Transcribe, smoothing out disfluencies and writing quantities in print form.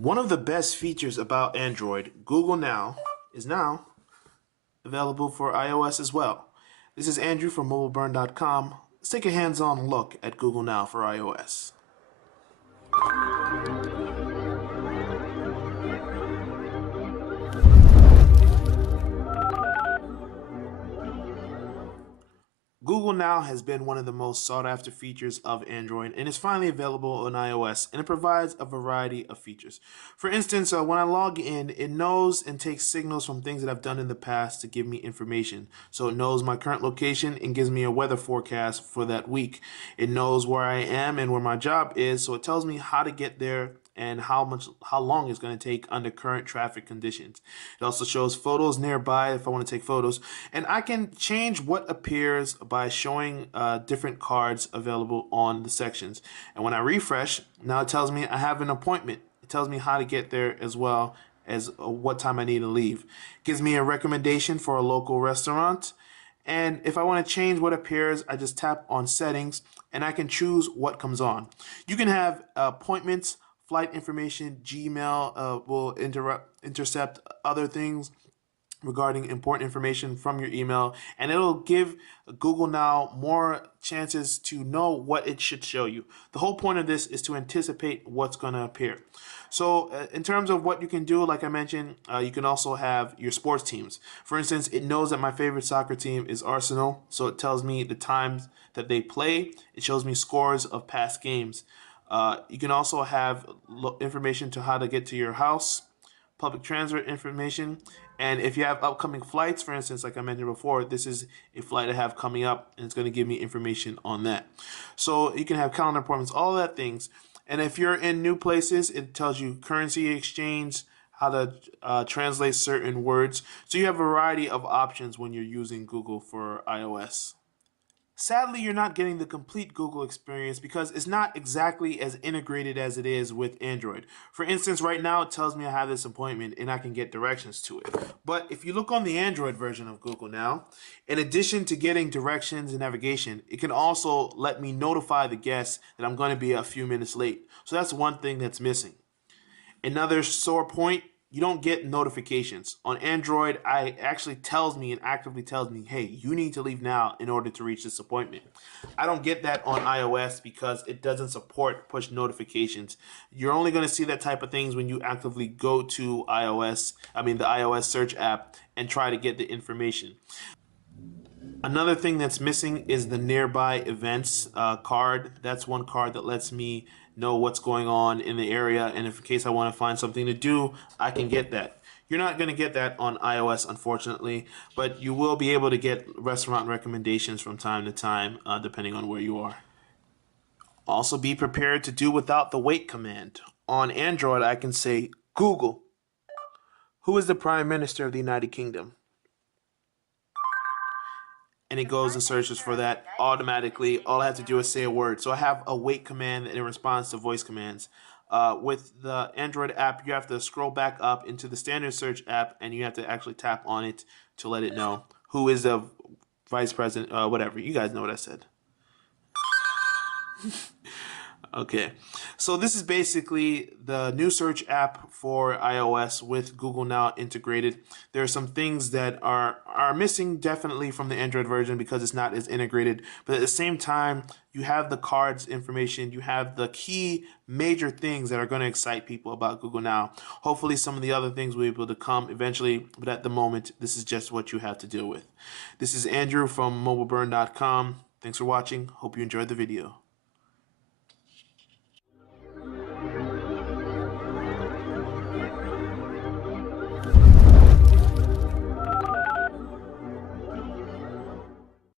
One of the best features about Android, Google Now, is now available for iOS as well. This is Andrew from mobileburn.com. Let's take a hands-on look at Google Now for iOS. Google Now has been one of the most sought-after features of Android and is finally available on iOS, and it provides a variety of features. For instance, when I log in, it knows and takes signals from things that I've done in the past to give me information. So it knows my current location and gives me a weather forecast for that week. It knows where I am and where my job is, so it tells me how to get there and how long it's going to take under current traffic conditions. It also shows photos nearby if I want to take photos, and I can change what appears by showing different cards available on the sections. And when I refresh, now it tells me I have an appointment. It tells me how to get there as well as what time I need to leave. It gives me a recommendation for a local restaurant. And if I want to change what appears, I just tap on settings and I can choose what comes on. You can have appointments, flight information. Gmail will intercept other things regarding important information from your email, and it'll give Google Now more chances to know what it should show you. The whole point of this is to anticipate what's going to appear. So in terms of what you can do, like I mentioned, you can also have your sports teams. For instance, it knows that my favorite soccer team is Arsenal, so it tells me the times that they play. It shows me scores of past games. You can also have information to how to get to your house, public transit information, and if you have upcoming flights, for instance, like I mentioned before, this is a flight I have coming up, and it's going to give me information on that. So you can have calendar appointments, all that things. And if you're in new places, it tells you currency exchange, how to translate certain words. So you have a variety of options when you're using Google for iOS. Sadly, you're not getting the complete Google experience because it's not exactly as integrated as it is with Android. For instance, right now it tells me I have this appointment and I can get directions to it. But if you look on the Android version of Google Now, in addition to getting directions and navigation, it can also let me notify the guests that I'm going to be a few minutes late. So that's one thing that's missing. Another sore point, you don't get notifications. On Android, it actually tells me and actively tells me, hey, you need to leave now in order to reach this appointment. I don't get that on iOS because it doesn't support push notifications. You're only going to see that type of things when you actively go to the iOS search app and try to get the information. Another thing that's missing is the nearby events card. That's one card that lets me know what's going on in the area, and if in case I want to find something to do, I can get that. You're not going to get that on iOS, unfortunately, but you will be able to get restaurant recommendations from time to time, depending on where you are. Also, be prepared to do without the wait command. On Android, I can say, Google, who is the Prime Minister of the United Kingdom? And it goes and searches for that automatically. All I have to do is say a word. So I have a wait command in response to voice commands. With the Android app, you have to scroll back up into the standard search app, and you have to actually tap on it to let it know who is the vice president, whatever. You guys know what I said. Okay, so this is basically the new search app for iOS with Google Now integrated. There are some things that are missing definitely from the Android version because it's not as integrated, but at the same time, you have the cards information, you have the key major things that are going to excite people about Google Now. Hopefully some of the other things will be able to come eventually, but at the moment, this is just what you have to deal with. This is Andrew from mobileburn.com. Thanks for watching. Hope you enjoyed the video.